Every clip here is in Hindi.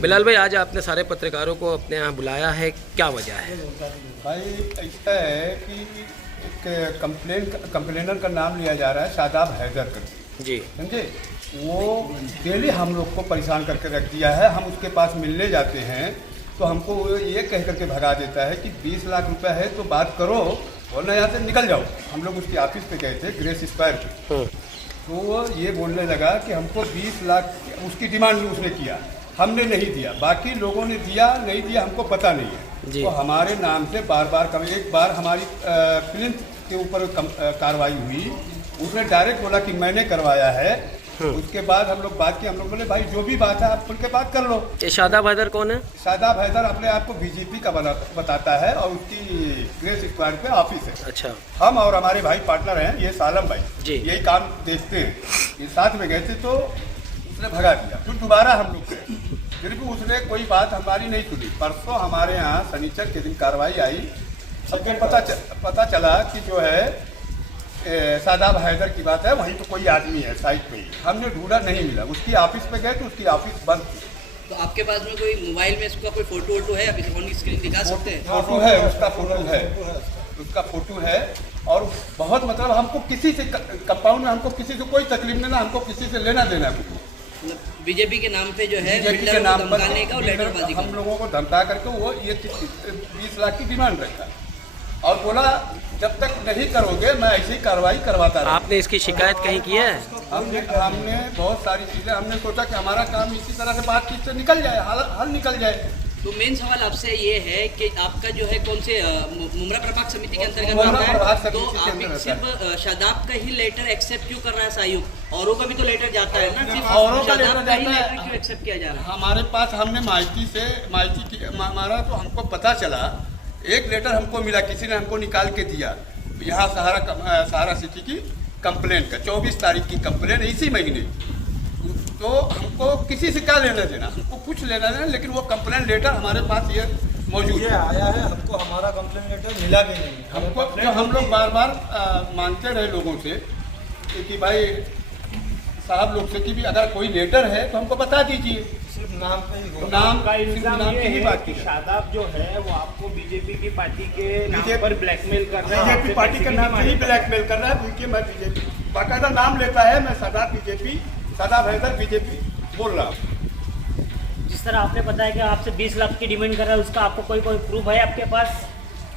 बिलाल भाई, आज आपने सारे पत्रकारों को अपने यहाँ बुलाया है, क्या वजह है? भाई ऐसा है कि एक कंप्लेनर का नाम लिया जा रहा है शादाब हैदर करके, जी समझे। वो डेली हम लोग को परेशान करके रख दिया है। हम उसके पास मिलने जाते हैं तो हमको वो ये कह करके भगा देता है कि 20 लाख रुपए है तो बात करो वरना यहाँ से निकल जाओ। हम लोग उसके ऑफिस पे गए थे, ग्रेस स्क्वायर पे, तो वो ये बोलने लगा कि हमको 20 लाख उसकी डिमांड उसने किया, हमने नहीं दिया, बाकी लोगों ने दिया नहीं दिया हमको पता नहीं है। तो हमारे नाम से बार बार एक बार हमारी फिल्म के ऊपर कार्रवाई हुई, उसने डायरेक्ट बोला कि मैंने करवाया है। उसके बाद हम लोग बात की, हम लोग बोले भाई जो भी बात है आप खुल के बात कर लो। ये शादाब हैदर कौन है? शादाब हैदर अपने आप को बीजेपी का बताता है और उसकी ग्रेस स्क्वायर पे ऑफिस है। अच्छा। हम और हमारे भाई पार्टनर हैं, ये सालम भाई जी, यही काम देखते हैं। ये साथ में गए थे तो उसने भगा दिया, फिर दोबारा हम लोग गए, फिर भी उसने कोई बात हमारी नहीं सुनी। परसों हमारे यहाँ शनिचर के दिन कार्रवाई आई, सबको पता चला कि जो है शादाब हैदर की बात है, वहीं तो कोई आदमी है साइड पे ही। हमने ढूंढा नहीं मिला, उसकी ऑफिस पे गए तो उसकी ऑफिस बंद थी। तो आपके पास में कोई मोबाइल में इसका कोई फोटो वोटो है, अभी ऑन स्क्रीन दिखा सकते हैं? फोटो है, उसका फोटो है, उसका फोटो है। और बहुत मतलब हमको किसी से कंपाउंड में हमको किसी से कोई तकलीफ नहीं ना, हमको किसी से लेना देना नहीं। बीजेपी के नाम पे जो है बीजेपी के नाम पर लेटरबाजी हम लोगों को धमका करके वो ये 20 लाख की डिमांड रखा और बोला जब तक नहीं करोगे मैं ऐसी कार्रवाई करवाता रहा। आपने इसकी शिकायत कहीं की है? हमने बहुत सारी चीज़ें, हमने सोचा कि हमारा काम इसी तरह से बातचीत से निकल जाए, हल निकल जाए। तो मेन सवाल आपसे ये है कि आपका जो है कौन से मुमरा प्रभाग समिति के अंतर्गत आता है, तो आप सिर्फ शादाब का ही लेटर एक्सेप्ट क्यों कर रहा है सायुक्त? औरों का भी तो लेटर जाता है ना, सिर्फ औरों का शादाब का ही लेटर लेटर क्यों एक्सेप्ट किया जा रहा है? हमारे पास हमने माइती मारा तो हमको पता चला, एक लेटर हमको मिला, किसी ने हमको निकाल के दिया, यहाँ सहारा सिटी की कंप्लेन का 24 तारीख की कंप्लेन इसी महीने। तो हमको किसी से क्या लेना देना, हमको कुछ लेना देना, लेकिन वो कंप्लेन लेटर हमारे पास ये मौजूद ये आया है, हमको हमारा कंप्लेन लेटर मिला भी नहीं। हमको जो हम लोग बार बार मांगते रहे लोगों से कि भाई साहब लोग से कि भी अगर कोई लेटर है तो हमको बता दीजिए। सिर्फ नाम पे ही हो। नाम का इल्जाम नाम ये की ही है बात कि की शादाब जो है वो आपको बीजेपी की पार्टी के नाम पर ब्लैकमेल कर रहा है। बीजेपी पार्टी के नाम से ही ब्लैकमेल कर रहा है। देखिए मैं बीजेपी बाकायदा नाम लेता है, मैं शादाब बीजेपी, शादाब हैदर बीजेपी बोल रहा हूँ। जिस तरह आपने बताया कि आपसे 20 लाख की डिमांड कर रहा है, उसका आपको कोई प्रूफ है आपके पास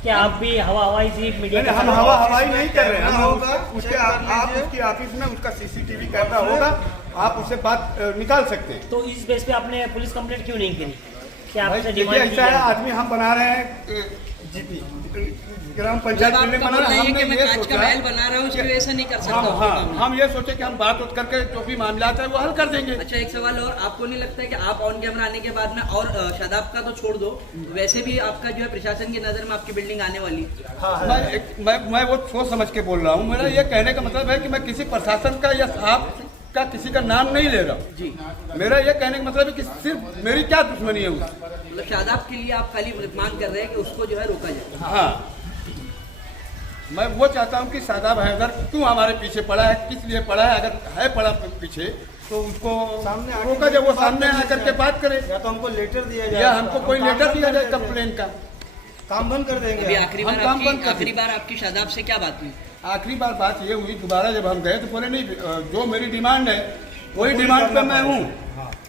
कि आप भी हवाई सी मीडिया? हम हवाई नहीं कर रहे हैं, हम उसके आप उसकी ऑफिस में उसका सीसीटीवी कैमरा होगा, आप उससे बात निकाल सकते हैं। तो इस बेस पे आपने पुलिस कंप्लेंट क्यों नहीं करी कि आपसे देखिए डिमांड ऐसा है, आदमी हम बना रहे हैं जीपी ग्राम पंचायत बिल्डिंग बना रहे हैं, हमने ये सोचा बना रहा हूँ इसलिए ऐसा नहीं कर सकता। हम ये सोचे कि हम बात उठ करके जो भी मामला है वो हल कर देंगे। अच्छा, एक सवाल और, आपको नहीं लगता है कि आप ऑन कैमरा आने के बाद में, और शादाब का तो छोड़ दो, वैसे भी आपका जो है प्रशासन की नजर में आपकी बिल्डिंग आने वाली है? मैं वो सोच समझ के बोल रहा हूँ। मेरा ये कहने का मतलब है कि मैं किसी प्रशासन का या साहब का किसी का नाम नहीं ले रहा हूँ जी। मेरा ये कहने का मतलब है कि सिर्फ मेरी क्या दुश्मनी है उससे, मतलब शादाब के लिए आप खाली मांग कर रहे हैं कि उसको जो है रोका जाए? हाँ, मैं वो चाहता हूँ कि शादाब हैदर क्यों हमारे पीछे पड़ा है, किस लिए पड़ा है, अगर है पड़ा पीछे तो उसको सामने रोका जाए, वो सामने आकर के बात करे, या तो हमको लेटर दिया जाए या हमको कोई लेटर दिया जाए कंप्लेन का, काम बंद कर देंगे। अभी आखिरी बार आपकी शादाब से क्या बात हुई? आखिरी बार बात ये हुई, दोबारा जब हम गए तो बोले नहीं, जो मेरी डिमांड है वही डिमांड पे मैं हूँ,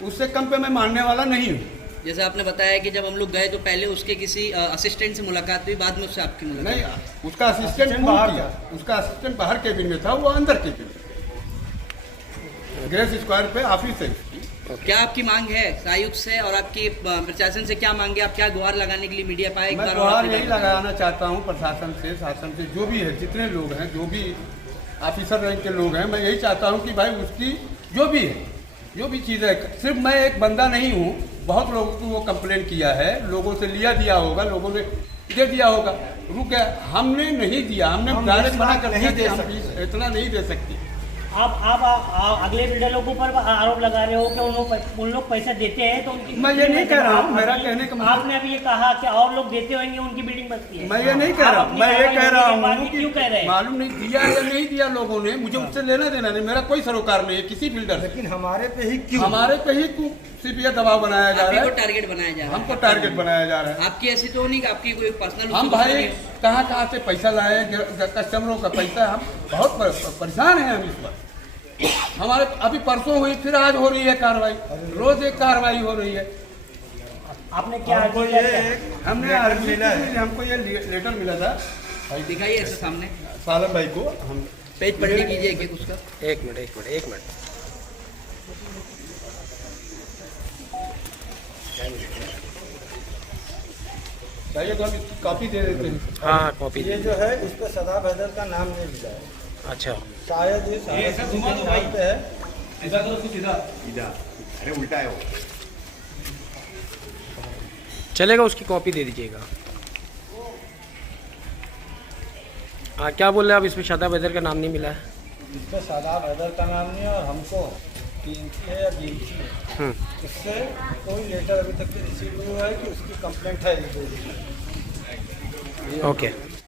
उससे कम पे मैं मानने वाला नहीं हूँ। जैसे आपने बताया कि जब हम लोग गए तो पहले उसके किसी असिस्टेंट से मुलाकात हुई, बाद में उससे आपकी मुलाकात? नहीं, उसका असिस्टेंट बाहर था, उसका असिस्टेंट बाहर केबिन में था, वो अंदर केबिन ग्रेस स्क्वायर पे ऑफिस है। क्या आपकी मांग है आयुक्त से और आपकी प्रशासन से, क्या मांगे आप? क्या गुहार लगाने के लिए मीडिया पाए? मैं गुहार यही लगाना चाहता हूँ प्रशासन से, शासन से, जो भी है, जितने लोग हैं, जो भी ऑफिसर रैंक के लोग हैं, मैं यही चाहता हूँ कि भाई उसकी जो भी है, जो भी चीज़ है, सिर्फ मैं एक बंदा नहीं हूँ, बहुत लोगों को वो कंप्लेन किया है, लोगों से लिया दिया होगा, लोगों ने दे दिया होगा, रुक गया, हमने नहीं दिया, हमने डायरेक्ट मना कर दिया, इतना नहीं दे सकते। आप अगले बिल्डरों के ऊपर आरोप लगा रहे हो कि उन लोग पैसा देते हैं तो उनकी मैं ये नहीं कह रहा हूँ, मेरा कहने का मतलब आपने अभी ये कहा कि और लोग देते होंगे उनकी बिल्डिंग बनती है। मैं ये नहीं कह रहा हूँ, मैं ये कह रहा हूँ क्यों कह रहे कि हैं? मालूम नहीं दिया या नहीं दिया लोगों ने, मुझे उससे लेना देना नहीं, मेरा कोई सरोकार नहीं है किसी बिल्डर से। लेकिन हमारे पे ही क्यों? हमारे पे ही सिर्फ ये दबाव बनाया जा आप ही रहा को है, टारगेट बनाया जा रहा है। हमको टारगेट बनाया जा रहा है। आपकी ऐसी तो नहीं कि आपकी कोई पर्सनल हम भाई कहाँ कहाँ से पैसा लाए, कस्टमरों का पैसा, हम बहुत परेशान हैं हम इस पर। हमारे अभी परसों हुई, फिर आज हो रही है कार्रवाई, रोज एक कार्रवाई हो रही है। आपने क्या हमको किया? ये हमने लेटर मिला है। हमको ये लेटर मिला था दिखाइए ऐसे सामने सालम भाई को, हम पेज पढ़ने कीजिए एक उसका। एक मिनट चाहिए तो हम इसकी कॉपी दे देते हैं। हाँ कॉपी। ये जो है इस पर सदाब हैदर का नाम नहीं मिला है, अच्छा शायद ये ऐसा घुमा दो भाई। पे है। ऐसा करो कुछ इधर अरे उल्टा है वो। चलेगा, उसकी कॉपी दे दीजिएगा। हाँ क्या बोल रहे हैं आप, इसमें शादाब हैदर का नाम नहीं मिला है? इस पर सदाब हैदर का नाम नहीं है और हमको कीमती है या कीमती है, इससे कोई लेटर अभी तक रिसीव नहीं हुआ है कि उसकी कंप्लेंट है। ओके।